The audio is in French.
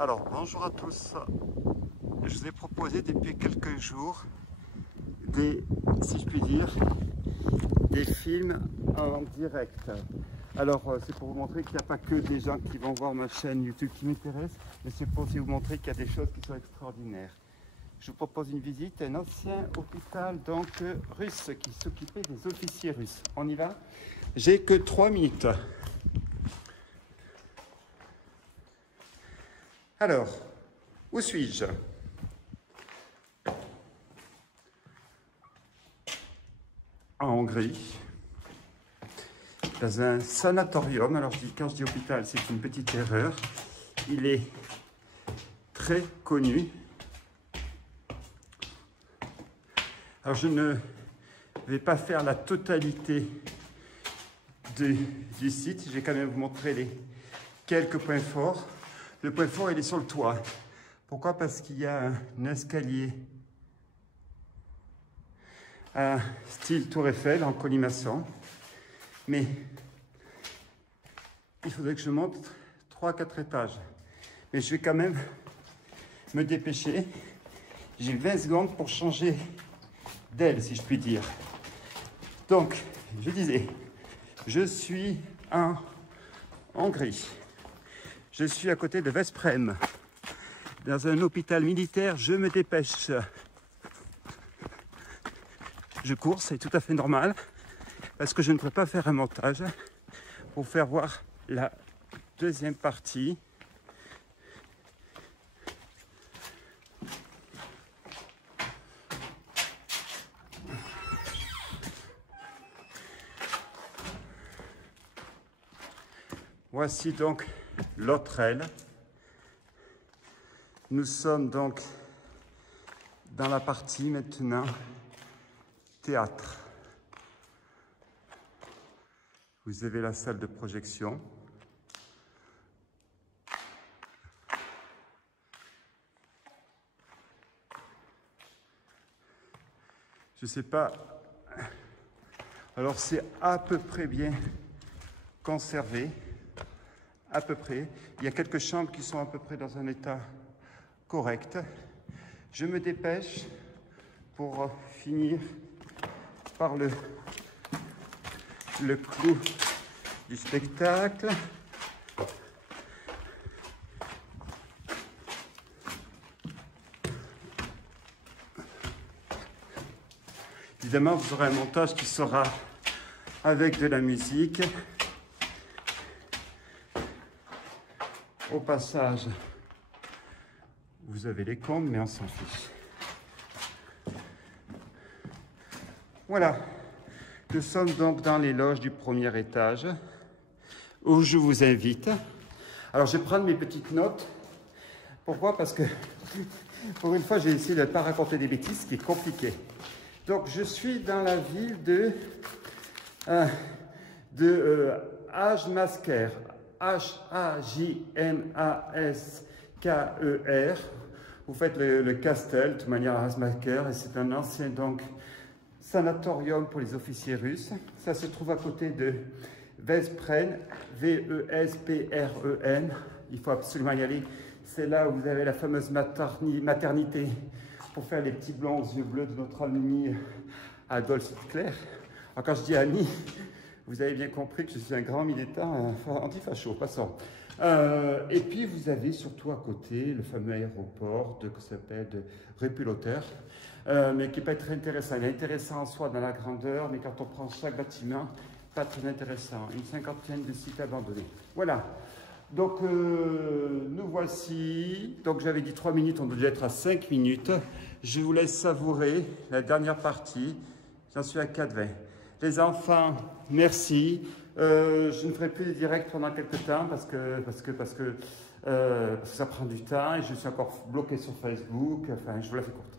Alors, bonjour à tous. Je vous ai proposé depuis quelques jours si je puis dire, des films en direct. Alors, c'est pour vous montrer qu'il n'y a pas que des gens qui vont voir ma chaîne YouTube qui m'intéressent, mais c'est pour aussi vous montrer qu'il y a des choses qui sont extraordinaires. Je vous propose une visite à un ancien hôpital russe qui s'occupait des officiers russes. On y va? J'ai que 3 minutes. Alors, où suis-je? En Hongrie, dans un sanatorium. Alors, quand je dis hôpital, c'est une petite erreur. Il est très connu. Alors, je ne vais pas faire la totalité du site. Je vais quand même vous montrer quelques points forts. Le point fort, il est sur le toit. Pourquoi? Parce qu'il y a un escalier style Tour Eiffel en colimaçon. Mais il faudrait que je monte 3-4 étages. Mais je vais quand même me dépêcher. J'ai 20 secondes pour changer d'aile, si je puis dire. Donc, je disais, je suis en Hongrie. Je suis à côté de Veszprém, dans un hôpital militaire. Je me dépêche. Je cours, c'est tout à fait normal, parce que je ne pourrais pas faire un montage pour faire voir la deuxième partie. Voici donc l'autre aile. Nous sommes donc dans la partie maintenant théâtre. Vous avez la salle de projection. Je ne sais pas. Alors c'est à peu près bien conservé. À peu près. Il y a quelques chambres qui sont à peu près dans un état correct. Je me dépêche pour finir par le clou du spectacle. Évidemment, vous aurez un montage qui sera avec de la musique. Au passage, vous avez les comptes, mais on s'en fiche. Voilà, nous sommes donc dans les loges du premier étage, où je vous invite. Alors, je vais prendre mes petites notes. Pourquoi? Parce que, pour une fois, j'ai essayé de ne pas raconter des bêtises, ce qui est compliqué. Donc, je suis dans la ville de Hajmasker. H-A-J-M-A-S-K-E-R. Vous faites le Castel, de toute manière, à Hajmasker, et c'est un ancien donc sanatorium pour les officiers russes. Ça se trouve à côté de Veszprém, V-E-S-P-R-E-N. Il faut absolument y aller. C'est là où vous avez la fameuse maternité pour faire les petits blancs aux yeux bleus de notre ami Adolf Hitler. Alors quand je dis Annie, vous avez bien compris que je suis un grand militant antifacho, passons. Et puis vous avez surtout à côté le fameux aéroport qui s'appelle de Repulloter, mais qui n'est pas très intéressant. Il est intéressant en soi dans la grandeur, mais quand on prend chaque bâtiment, pas très intéressant. Une cinquantaine de sites abandonnés. Voilà. Donc nous voici. Donc j'avais dit 3 minutes, on doit déjà être à 5 minutes. Je vous laisse savourer la dernière partie. J'en suis à 4,20. Les enfants, merci. Je ne ferai plus de direct pendant quelques temps parce que ça prend du temps et je suis encore bloqué sur Facebook. Enfin, je vous la fais courte.